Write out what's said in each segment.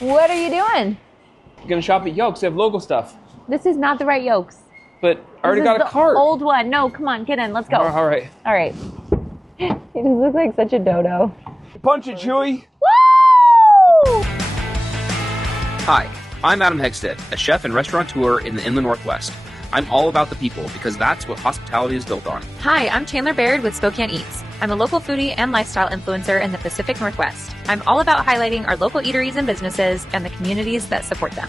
What are you doing? Gonna shop at Yoke's. They have local stuff. This is not the right Yokes. But I already got a cart. Old one. No, come on, get in. Let's go. All right. All right. He just looks like such a dodo. Punch it, Chewy. Woo! Hi, I'm Adam Hegstead, a chef and restaurateur in the Inland Northwest. I'm all about the people because that's what hospitality is built on. Hi, I'm Chandler Baird with Spokane Eats. I'm a local foodie and lifestyle influencer in the Pacific Northwest. I'm all about highlighting our local eateries and businesses and the communities that support them.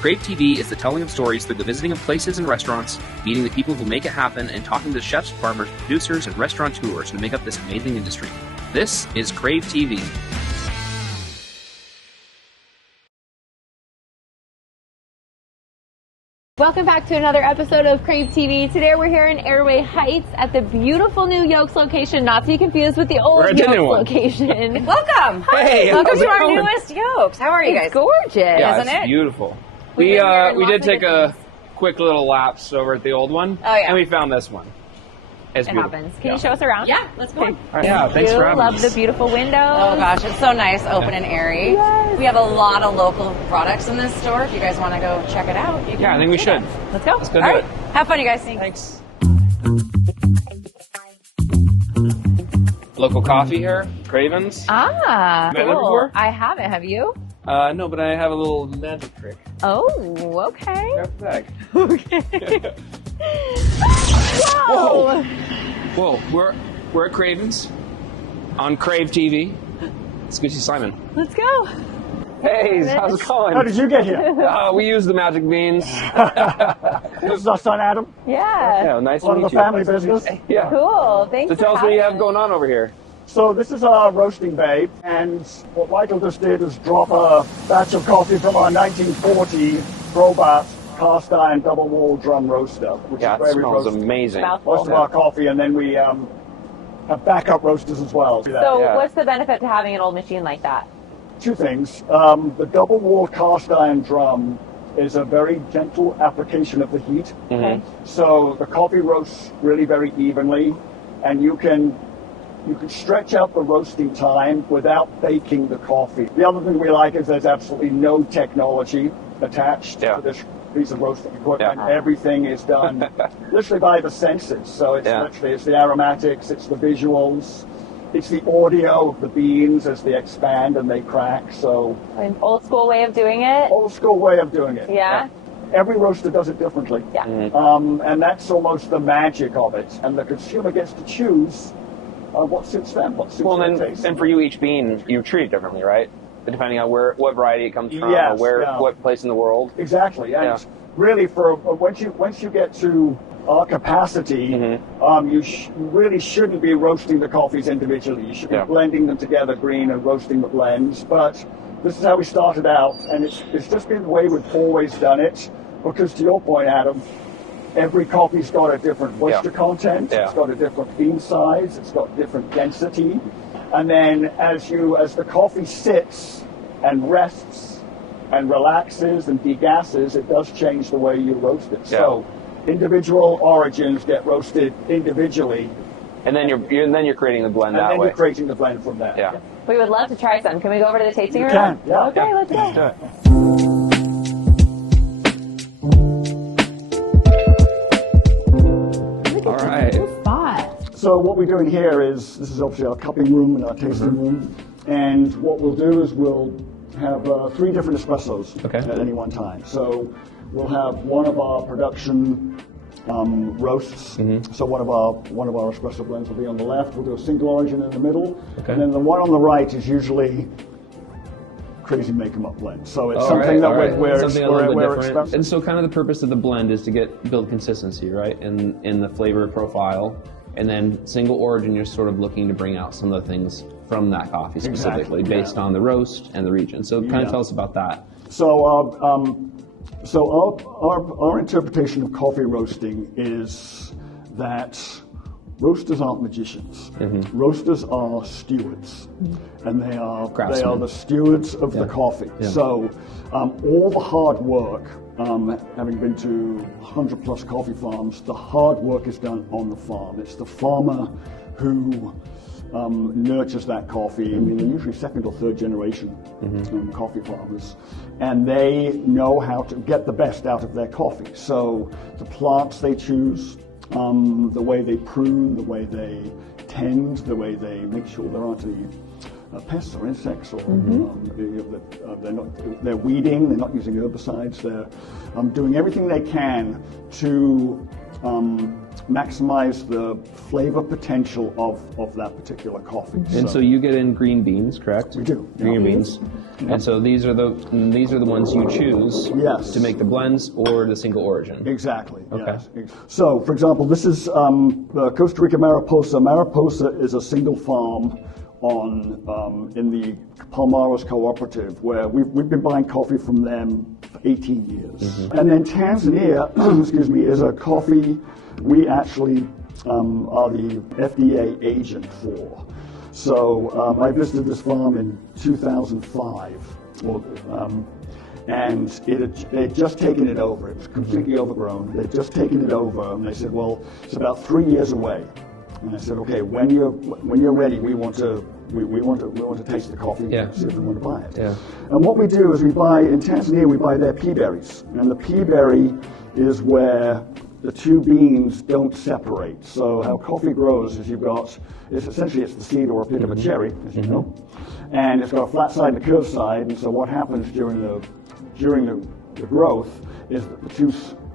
Crave TV is the telling of stories through the visiting of places and restaurants, meeting the people who make it happen, and talking to chefs, farmers, producers, and restaurateurs who make up this amazing industry. This is Crave TV. Welcome back to another episode of Crave TV. Today we're here in Airway Heights at the beautiful new Yoke's location, not to be confused with the old Yoke's location. Welcome. Hey, welcome to our newest Yokes. How are you guys? It's gorgeous, yeah, isn't it's it? beautiful. We did take a quick little lapse over at the old one. Oh, yeah. And we found this one. It's It beautiful. happens. Can you show us around? Yeah, let's go. All right. Yeah, thanks for having Love us. the beautiful windows. Oh gosh, it's so nice, open and airy. Yes. We have a lot of local products in this store. If you guys want to go check it out, you can. Yeah, I think we do should. that. Let's go. Let's go All do right. it. Have fun, you guys. Thanks. Local coffee here, Cravens. Ah, Been there before? I haven't. Have you? No, but I have a little magic trick. Oh, okay. Grab the bag. Okay. Whoa! Whoa, we're at Cravens on Crave TV. Let's go see Simon. Let's go. Hey, how's it going? How did you get here? We use the magic beans. This is our son Adam, Yeah. Yeah, nice to one meet of the you. family business. Yeah. Cool. Thanks So for tell us what you have having going on over here. So this is our roasting bay, and what Michael just did is drop a batch of coffee from our 1940 Probat cast iron double wall drum roaster, which Yeah, is it where we smells roast amazing. most of our coffee, and then we have backup roasters as well. So Yeah. what's the benefit to having an old machine like that? Two things. The double wall cast iron drum is a very gentle application of the heat. Okay. So the coffee roasts really very evenly, and you can stretch out the roasting time without baking the coffee. The other thing we like is there's absolutely no technology attached to this piece of roasting equipment. Yeah. Everything is done literally by the senses. So it's literally it's the aromatics, it's the visuals, it's the audio of the beans as they expand and they crack. So An old school way of doing it? old school way of doing it. Yeah. Every roaster does it differently. Yeah. And that's almost the magic of it. And the consumer gets to choose what suits them, what suits their taste. And for you, each bean, you treat it differently, right? Depending on what variety it comes from, Yes, or yeah. what place in the world. Exactly. And really, once you get to our capacity, you really shouldn't be roasting the coffees individually. You should be blending them together, green, and roasting the blends. But this is how we started out, and it's just been the way we've always done it. Because to your point, Adam, every coffee's got a different moisture content. It's got a different bean size. It's got different density. And then as the coffee sits and rests and relaxes and degasses, it does change the way you roast it. Yeah. So individual origins get roasted individually, And then you're creating the blend and that then way. you're creating the blend from there. Yeah. We would love to try some. Can we go over to the tasting room? can, yeah. Okay, let's go. Do it. All right. Spot. So what we're doing here is, this is obviously our cupping room and our tasting room, and what we'll do is we'll have 3 different espressos at any one time. So we'll have one of our production roasts. So one of our espresso blends will be on the left. We'll do a single origin in the middle, and then the one on the right is usually crazy make-em-up blend. So it's something that we're experimenting. And so kind of the purpose of the blend is to build consistency, right, in the flavor profile. And then single origin, you're sort of looking to bring out some of the things from that coffee specifically, based on the roast and the region. So kind of tell us about that. So our interpretation of coffee roasting is that roasters aren't magicians. Roasters are stewards, and they are the stewards of the coffee. So all the hard work, having been to 100 plus coffee farms, the hard work is done on the farm. It's the farmer who nurtures that coffee. I mean, they're usually second or third generation coffee farmers, and they know how to get the best out of their coffee. So the plants they choose, the way they prune, the way they tend, the way they make sure there aren't any pests or insects, or they're weeding, they're not using herbicides, they're doing everything they can to maximize the flavor potential of that particular coffee. And so you get in green beans, correct? We do. Green beans. And so these are the ones you choose to make the blends or the single origin. Exactly. Okay. Yes. So, for example, this is Costa Rica Mariposa. Mariposa is a single farm in the Palmares Cooperative, where we've been buying coffee from them for 18 years. And then Tanzania, excuse me, is a coffee we actually are the FDA agent for. So I visited this farm in 2005, and they'd just taken it over. It was completely overgrown. They'd just taken it over, and they said, well, it's about 3 years away. And I said, okay, when you're ready, we want to taste the coffee, and see if we want to buy it. Yeah. And what we do is in Tanzania, we buy their pea berries, and the pea berry is where the two beans don't separate. So how coffee grows is it's the seed or a pit of a cherry, as you know, and it's got a flat side and a curved side. And so what happens during the growth is that the two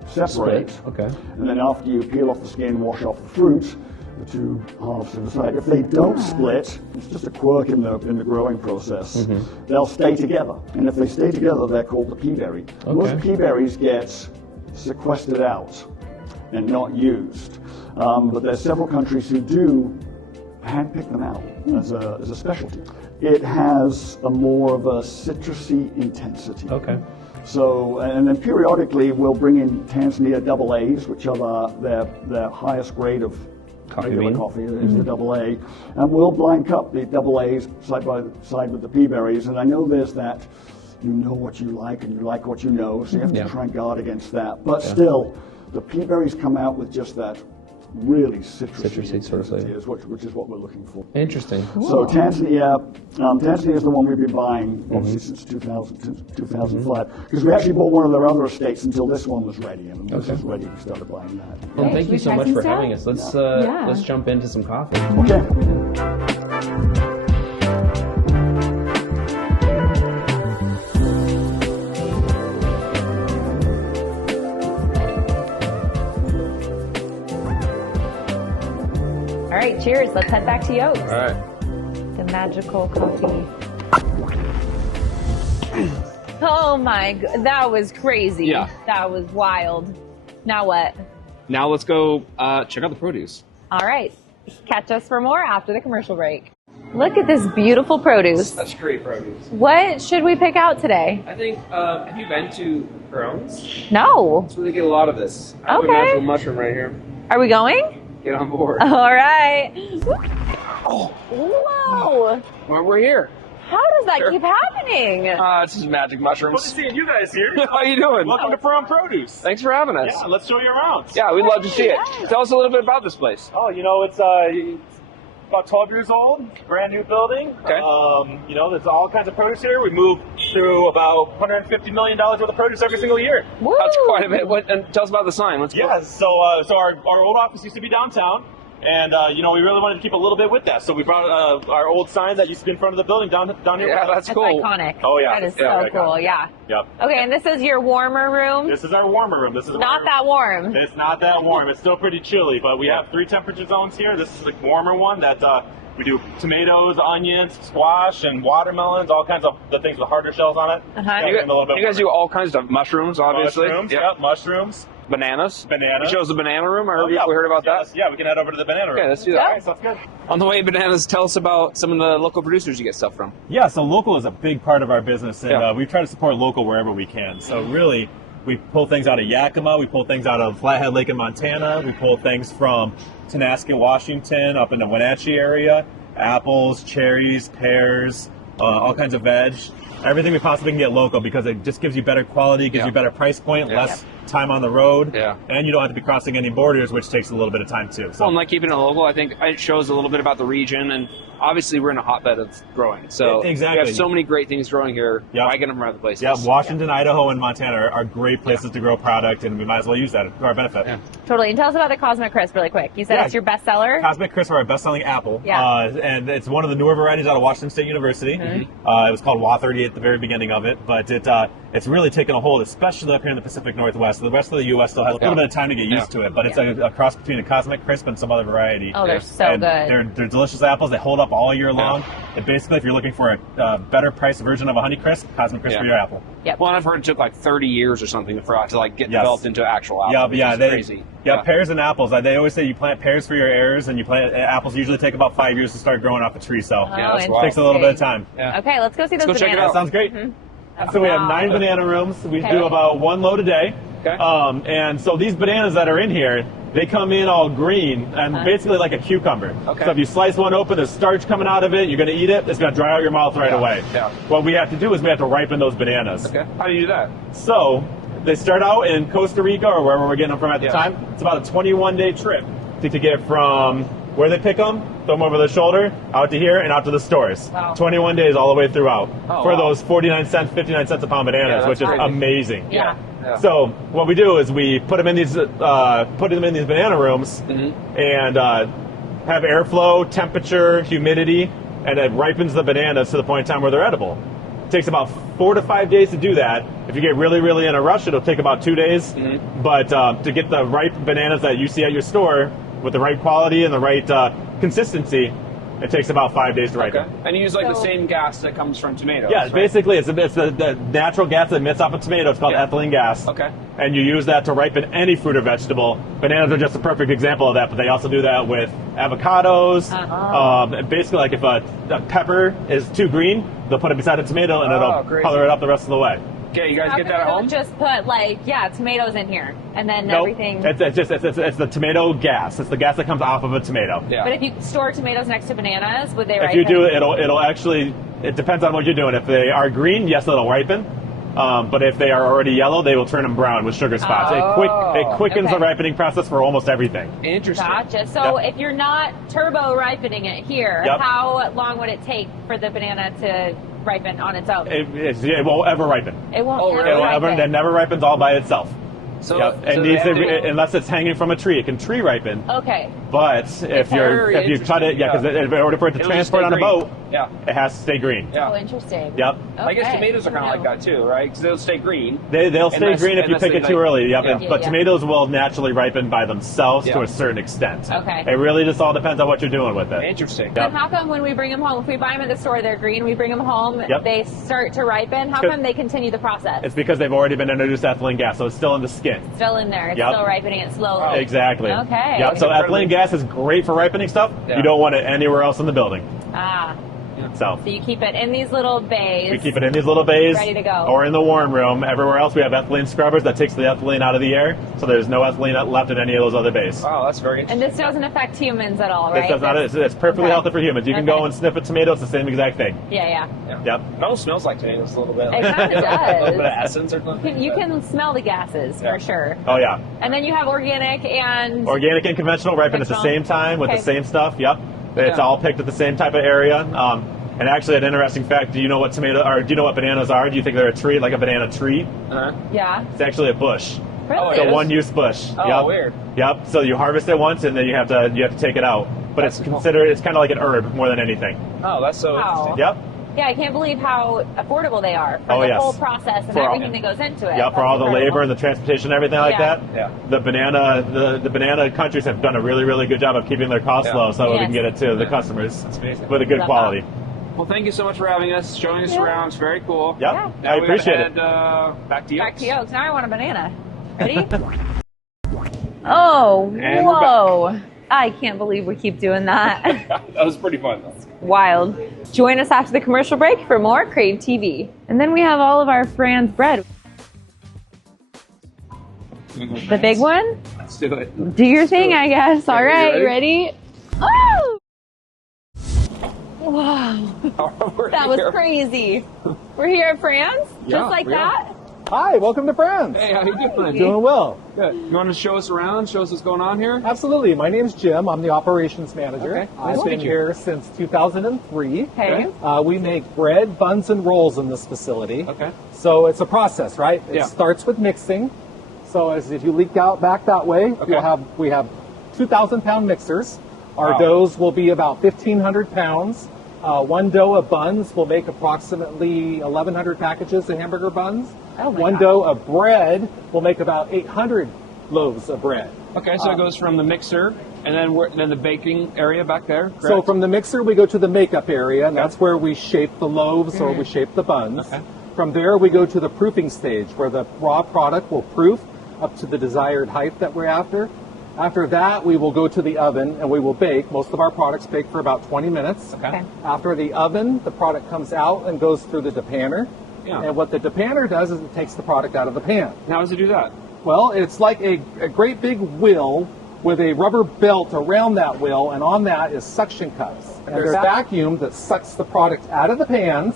separate. Okay. And then after you peel off the skin, wash off the fruit, the two halves to the side. If they don't split, it's just a quirk in the growing process. They'll stay together, and if they stay together, they're called the pea berry. Okay. Most pea berries get sequestered out and not used, but there's several countries who do handpick them out as a specialty. It has more of a citrusy intensity. Okay. So, and then periodically we'll bring in Tanzania double A's, which are their highest grade of regular coffee is the double A, and we'll blind cup the double A's side by side with the pea berries. And I know there's that, you know what you like and you like what you know, so you have to try and guard against that. But still, the pea berries come out with just that really citrusy sort of flavor, which is what we're looking for. Interesting. Cool. So Tanzania is the one we've been buying obviously since 2005, because we actually bought one of their other estates until this one was ready, and when this was ready, we started buying that. Well, thank you so much for having us. Let's jump into some coffee. Okay. All right, cheers. Let's head back to Yoke. All right. The magical coffee. Oh my god, that was crazy. Yeah. That was wild. Now what? Now let's go check out the produce. All right. Catch us for more after the commercial break. Look at this beautiful produce. That's great produce. What should we pick out today? I think, have you been to Peirone's? No. That's where they get a lot of this. I have a Okay. magical mushroom right here. Are we going? Get on board. All right. Oh. Whoa. Well, we're here. How does that keep happening? It's just magic mushrooms. Good to see you guys here. How you doing? Welcome to Peirone Produce. Thanks for having us. Yeah, let's show you around. Yeah, we'd love to see it. Tell us a little bit about this place. Oh, it's about 12 years old, brand new building. Okay. There's all kinds of produce here. We move through about $150 million worth of produce every single year. Woo. That's quite a bit. And tell us about the sign. So our old office used to be downtown. And, we really wanted to keep a little bit with that. So we brought our old sign that used to be in front of the building down here. Yeah, that's cool. Iconic. Oh, yeah. That is so cool, yeah. Yep. Okay, and this is your warmer room? This is our warmer room. This is not that warm. It's not that warm. It's still pretty chilly, but we have 3 temperature zones here. This is the warmer one that we do tomatoes, onions, squash, and watermelons, all kinds of the things with harder shells on it. You guys do all kinds of mushrooms, obviously. Mushrooms, mushrooms. Bananas. Bananas. You show us the banana room. We heard about that. Yeah, we can head over to the banana room. Okay, let's do that. All right, sounds good. On the way, bananas, tell us about some of the local producers you get stuff from. Yeah, so local is a big part of our business, and we try to support local wherever we can. So really, we pull things out of Yakima, we pull things out of Flathead Lake in Montana, we pull things from Tenasket, Washington, up in the Wenatchee area, apples, cherries, pears, all kinds of veg. Everything we possibly can get local, because it just gives you better quality, gives you better price point, time on the road, Yeah. and you don't have to be crossing any borders, which takes a little bit of time too. So Well, and like keeping it local, I think it shows a little bit about the region, and obviously we're in a hotbed of growing. So Exactly. we have so many great things growing here. Yep. Why get them from other places? yeah, Washington, Idaho, and Montana are great places to grow product, and we might as well use that to our benefit. Yeah. Totally. And tell us about the Cosmic Crisp really quick. You said Yeah. it's your best seller. Cosmic Crisp are our best-selling apple, Yeah. and it's one of the newer varieties out of Washington State University. It was called WA30 at the very beginning of it, but it's really taken a hold, especially up here in the Pacific Northwest. The rest of the U.S. still has a little bit of time to get used to it, but it's a cross between a Cosmic Crisp and some other variety. Oh, they're so And good. They're delicious apples. They hold up all year long. And basically, if you're looking for a better priced version of a Honey Crisp, Cosmic Crisp for your apple. Yep. Well, and I've heard it took like 30 years or something for it to like get Yes. developed into actual apple. Yeah, which yeah, is they, crazy. yeah, pears and apples. They always say you plant pears for your heirs, and you plant apples usually take about 5 years to start growing off a tree. So Yeah, that's it wild. takes a little bit of time. Yeah. Okay, let's go see those Let's go check it bananas. out. Sounds great. So we have 9 banana rooms. We do about 1 load a day. Okay. And so these bananas that are in here, they come in all green and basically like a cucumber. Okay. So if you slice one open, there's starch coming out of it. You're going to eat it. It's going to dry out your mouth right away. Yeah. What we have to do is we have to ripen those bananas. Okay. How do you do that? So they start out in Costa Rica or wherever we're getting them from at the time. It's about a 21-day trip to get from where they pick them, throw them over their shoulder, out to here, and out to the stores. Wow. 21 days all the way throughout for wow. those 49 cents, 59 cents a pound bananas, that's which is crazy. amazing. Yeah. Yeah. So what we do is we put them in these banana rooms and have airflow, temperature, humidity, and it ripens the bananas to the point in time where they're edible. It takes about 4 to 5 days to do that. If you get really, really in a rush, it'll take about 2 days. But to get the ripe bananas that you see at your store with the right quality and the right consistency, it takes about 5 days to ripen. Okay. And you use like the So- same gas that comes from tomatoes. Yeah, right? basically it's the natural gas that emits off a tomato. It's called ethylene gas. Okay. And you use that to ripen any fruit or vegetable. Bananas are just a perfect example of that, but they also do that with avocados. Basically, like if a pepper is too green, they'll put it beside a tomato and it'll crazy. color it up the rest of the way. Okay, you guys How get come that at they home? don't just put tomatoes in here and then Nope. everything? It's the tomato gas. It's the gas that comes off of a tomato. Yeah. But if you store tomatoes next to bananas, would they If ripen? you do, it'll actually. It depends on what you're doing. If they are green, yes, it'll ripen. But if they are already yellow, they will turn them brown with sugar spots. It quickens okay. the ripening process for almost everything. Interesting. Gotcha. So Yep. if you're not turbo ripening it here, Yep. how long would it take for the banana to ripen on its own? It won't ever ripen. It won't Oh, ever really? It will ever. ripen. It never ripens all by itself. So, Yep. so And they have to- unless it's hanging from a tree, it can tree ripen. Okay. But if very you cut it, interesting. because in order for it to It'll just transport stay on a green. boat, Yeah. it has to stay green. Yeah. Oh, interesting. Yep. I guess Okay. tomatoes are kind of like that too, right? Because they'll stay green. They'll stay Unless- green if you unless pick they, it too like- early. Yep. Yeah. But Yeah. tomatoes will naturally ripen by themselves to Yeah. a certain extent. Okay. It really just all depends on what you're doing with it. Interesting. Yep. And how come when we bring them home, if we buy them at the store, they're green, we bring them home, Yep. they start to ripen? How Good. come they continue the process? It's because they've already been introduced to ethylene gas, so it's still in the skin. Still in there. It's Yep. still ripening it slowly. Exactly. Okay. Yep. So ethylene gas is great for ripening stuff. Yeah. You don't want it anywhere else in the building. Ah. So So you keep it in these little bays. we keep it in these little bays, Ready to go. or in the warm room. Everywhere else, we have ethylene scrubbers that takes the ethylene out of the air, so there's no ethylene left in any of those other bays. Wow, that's very And interesting. this doesn't affect humans at all, right? This does not. It's perfectly Okay. healthy for humans. You can go Okay. and sniff a tomato; it's the same exact thing. Yeah, yeah. Yep. It almost smells like tomatoes a little bit. It kinda A little does. bit of essence or something. You can smell the gases Yeah. for sure. Oh yeah. And then you have organic and Organic and conventional ripen at the Conventional. same time with Okay. the same stuff. Yep. It's Yeah. all picked at the same type of area. And actually, an interesting fact: do you know what bananas are? Do you think they're a tree, like a banana tree? yeah. It's actually a bush. Really? Oh, It's it a is? one-use bush. Oh, Yep. weird. Yep. So you harvest it once, and then you have to take it out. But it's considered. It's kind of like an herb more than anything. Oh, that's so Wow. interesting. Yep. Yeah, I can't believe how affordable they are for Oh, the yes. whole process and For all- everything that goes into it. Yeah, for That's all the incredible. labor and the transportation and everything like Yeah. that. Yeah. The banana countries have done a really, really good job of keeping their costs Yeah. low, so we Yes. can get it to the customers amazing. with a good Love quality. Well, thank you so much for having us, showing us around. It's very cool. Yep, Yeah. Now I we gotta appreciate head, it. Back to you. Back to Yoke. Now I want a banana. Ready? Oh, And we're whoa. I can't believe we keep doing that. That was pretty fun, though. Wild. Join us after the commercial break for more Crave TV. And then we have all of our Franz bread. The big one? Let's do it. Do your thing, I guess. All Okay, right, you ready? Oh! Wow. We're That was here. crazy. We're here at Franz, Yeah, just like we are. that. Hi, welcome to Franz. Hey, how you doing? Doing well. Good. You want to show us around, show us what's going on here? Absolutely. My name's Jim. I'm the operations manager. Okay. I've been here since 2003. Okay. We make bread, buns, and rolls in this facility. Okay. So it's a process, right? It Yeah. starts with mixing. So as if you leak out back that way, we have 2,000-pound mixers. Our doughs will be about 1,500 pounds. One dough of buns will make approximately 1,100 packages of hamburger buns. Oh my One gosh. dough of bread will make about 800 loaves of bread. Okay, so it goes from the mixer, and then the baking area back there, correct? So from the mixer, we go to the makeup area, and that's where we shape the loaves or we shape the buns. Okay. From there, we go to the proofing stage, where the raw product will proof up to the desired height that we're after. After that, we will go to the oven, and we will bake. Most of our products bake for about 20 minutes. Okay. After the oven, the product comes out and goes through the depanner. Yeah. And what the depanner does is it takes the product out of the pan. How does it do that? Well, it's like a great big wheel with a rubber belt around that wheel, and on that is suction cups. And there's a vacuum that sucks the product out of the pans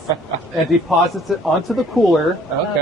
and deposits it onto the cooler,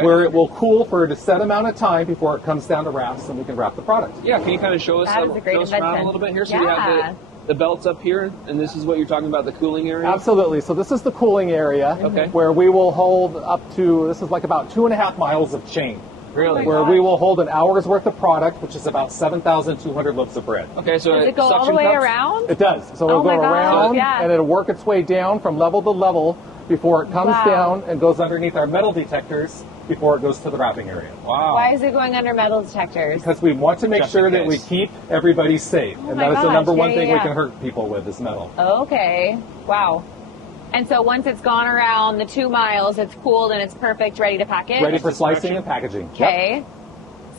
where it will cool for a set amount of time before it comes down to wraps, and we can wrap the product. Yeah, can you kind of show us, That is a great show us around a invention. little bit here? So we have the belts up here, and this is what you're talking about, the cooling area? Absolutely. So this is the cooling area, where we will hold up to, this is like about 2.5 miles of chain. Really? Where we will hold an hour's worth of product, which is about 7,200 loaves of bread. Okay, so Does it go all the suction way cups? around? It does. So it'll Oh go my gosh, around, yeah. and it'll work its way down from level to level before it comes Wow. down and goes underneath our metal detectors before it goes to the wrapping area. Wow. Why is it going under metal detectors? Because we want to make Just sure in that we case. keep everybody safe. Oh and my that is the gosh, number one yeah, thing yeah, we yeah. can hurt people with is metal. Okay. Wow. And so once it's gone around the 2 miles, it's cooled and it's perfect, ready to package? Ready for slicing and packaging. Yep. Okay.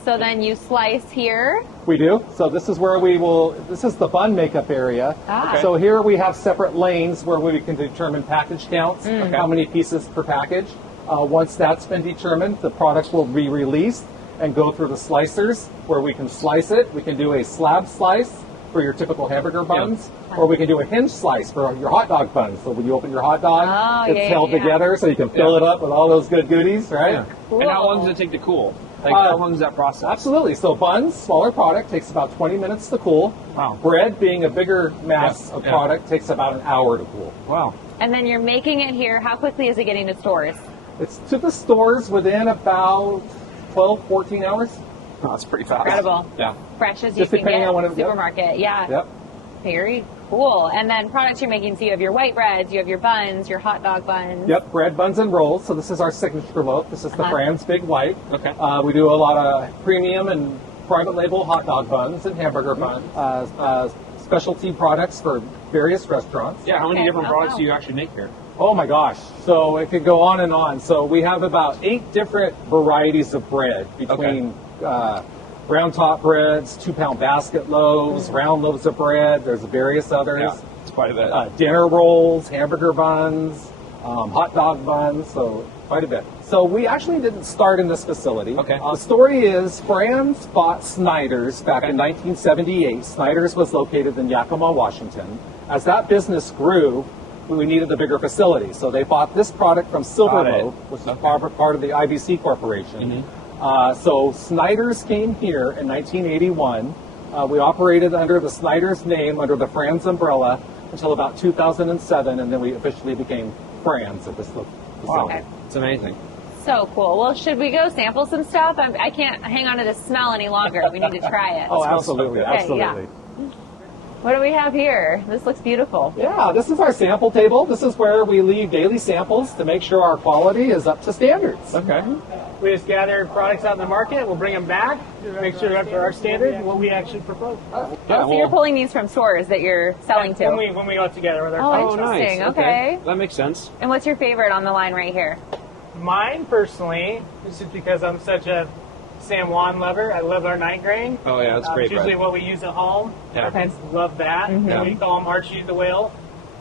So then you slice here. We do. So this is where we will, this is the bun makeup area. Ah. So here we have separate lanes where we can determine package counts, how many pieces per package. Once that's been determined, the product will be released and go through the slicers where we can slice it. We can do a slab slice for your typical hamburger buns, or we can do a hinge slice for your hot dog buns. So when you open your hot dog, Oh, it's yeah, held yeah. together so you can fill it up with all those good goodies, right? Yeah. Cool. And how long does it take to cool? Like, how long is that process? Absolutely. So buns, smaller product, takes about 20 minutes to cool. Wow. Bread, being a bigger mass of Yeah. product, takes about an hour to cool. Wow. And then you're making it here. How quickly is it getting to stores? It's to the stores within about 12, 14 hours. Oh, that's pretty fast. Incredible. Yeah. Fresh as you Just can depending get. on what it- yep. Supermarket. Yeah. Yep. Very cool. And then products you're making, so you have your white breads, you have your buns, your hot dog buns. Yep, bread, buns, and rolls. So this is our signature loaf. This is the Franz Big White. Okay. We do a lot of premium and private label hot dog buns and hamburger buns. Specialty products for various restaurants. Yeah, how many Okay. different Oh, products wow. do you actually make here? Oh my gosh. So it could go on and on. So we have about 8 different varieties of bread between round top breads, 2-pound basket loaves, round loaves of bread. There's various others. Yeah, it's quite a bit. Dinner rolls, hamburger buns, hot dog buns. So quite a bit. So we actually didn't start in this facility. Okay. The story is Franz bought Snyder's back in 1978. Snyder's was located in Yakima, Washington. As that business grew, we needed a bigger facility. So they bought this product from Silver Got it. Loaf, which is part of the IBC Corporation. So Snyder's came here in 1981. We operated under the Snyder's name, under the Franz umbrella, until about 2007, and then we officially became Franz at this facility. Okay. It's amazing. So cool. Well, should we go sample some stuff? I can't hang on to the smell any longer. We need to try it. Oh, absolutely, Okay, absolutely. yeah. What do we have here? This looks beautiful. Yeah, this is our sample table. This is where we leave daily samples to make sure our quality is up to standards. Okay. We just gather products out in the market, we'll bring them back, make sure they're up to our standard and what we actually propose. So you're pulling these from stores that you're selling to. When we go together with our Oh, clients. interesting. Okay. That makes sense. And what's your favorite on the line right here? Mine personally, this is because I'm such a San Juan lover. I love our night grain. Oh yeah, that's great It's usually bread. what we use at home. Yeah. Our kids love that. Yeah. We call them Archie the Whale.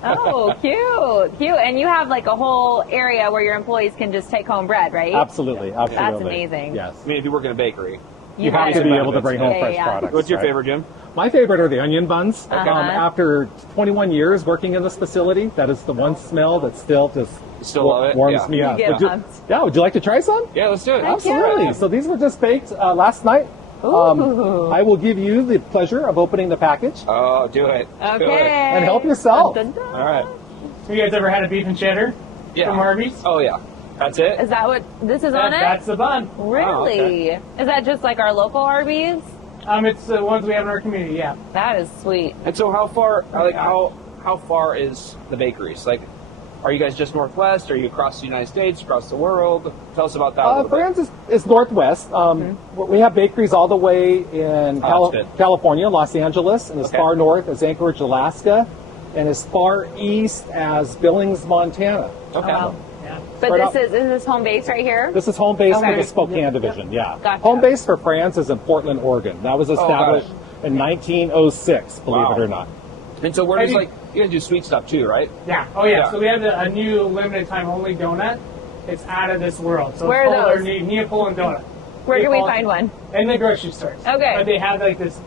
Oh, cute, cute. And you have like a whole area where your employees can just take home bread, right? Absolutely, absolutely. That's amazing. Yes. I mean, if you work in a bakery. You have to be able to bring home Yeah, fresh yeah. products. What's your right? favorite, Jim? My favorite are the onion buns. Uh-huh. After 21 years working in this facility, that is the one smell that still just Still love it? warms Yeah. me up. You get Would pumped. would you like to try some? Yeah, let's do it. Absolutely. So these were just baked last night. Ooh. I will give you the pleasure of opening the package Oh, do it. Okay. Do it. and help yourself. Dun, dun, dun. All right. You guys ever had a beef and cheddar Yeah. from Arby's? Oh, yeah. That's it? Is that what this is on it? That's the bun. Really? Is that just like our local Arby's? It's the ones we have in our community, yeah. That is sweet. And so how far far is the bakeries? Like, are you guys just Northwest? Are you across the United States, across the world? Tell us about that a little bit. Franz is Northwest. We have bakeries all the way in California, Los Angeles, and as Okay. far north as Anchorage, Alaska, and as far east as Billings, Montana. Okay. Wow. Yeah. But Right is this home base right here? This is home base Okay. for the Spokane division, yeah. Gotcha. Home base for Franz is in Portland, Oregon. That was established in 1906, believe it or not. And so where does, like, you guys do sweet stuff too, right? Yeah. Oh, yeah. Yeah. So we have a new limited time only donut. It's out of this world. So Where it's are called our those? Neapolitan donut. Where can we Neapolitan- find one? In the grocery stores. Okay. But they have like this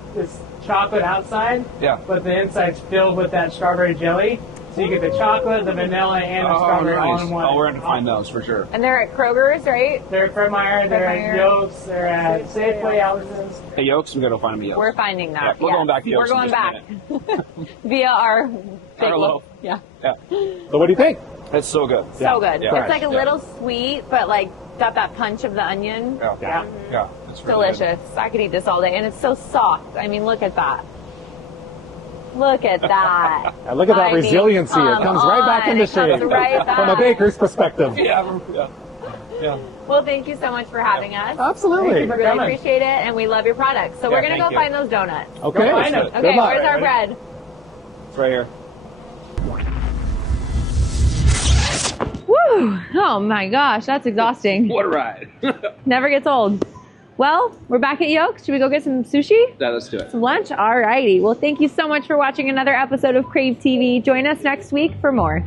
chocolate outside. Yeah. But the inside's filled with that strawberry jelly. So you get the chocolate, the vanilla, and the strawberry all in one. Oh, we're going to find those for sure. And they're at Kroger's, right? They're at Fred Meyer, they're Meyer. at Yoke's, they're at Safeway, Albertsons. The Yokes, we got to find them at Yokes. We're finding that. Yeah, we're going back to We're Yoke's in going just a back via our big loaf. Yeah. Yeah. So what do you think? It's so good. So good. Yeah. It's like a Yeah. little sweet, but like got that punch of the onion. Yeah. Yeah. It's really Delicious. I could eat this all day, and it's so soft. I mean, look at that. Look at that. And look at that I mean, resiliency. It come comes right back on. into It comes shape. right From a back. baker's perspective. Good. Yeah. Well, thank you so much for having us. Absolutely. We really appreciate it, and we we love your products. So we're going to thank go you. find those donuts. Okay. Go find 'em. Good Okay, luck. where's our bread? It's right here. Woo! Oh my gosh, that's exhausting. What a ride. Never gets old. Well, we're back at Yoke. Should we go get some sushi? Yeah, let's do it. Some lunch? Alrighty. Well, thank you so much for watching another episode of Crave TV. Join us next week for more.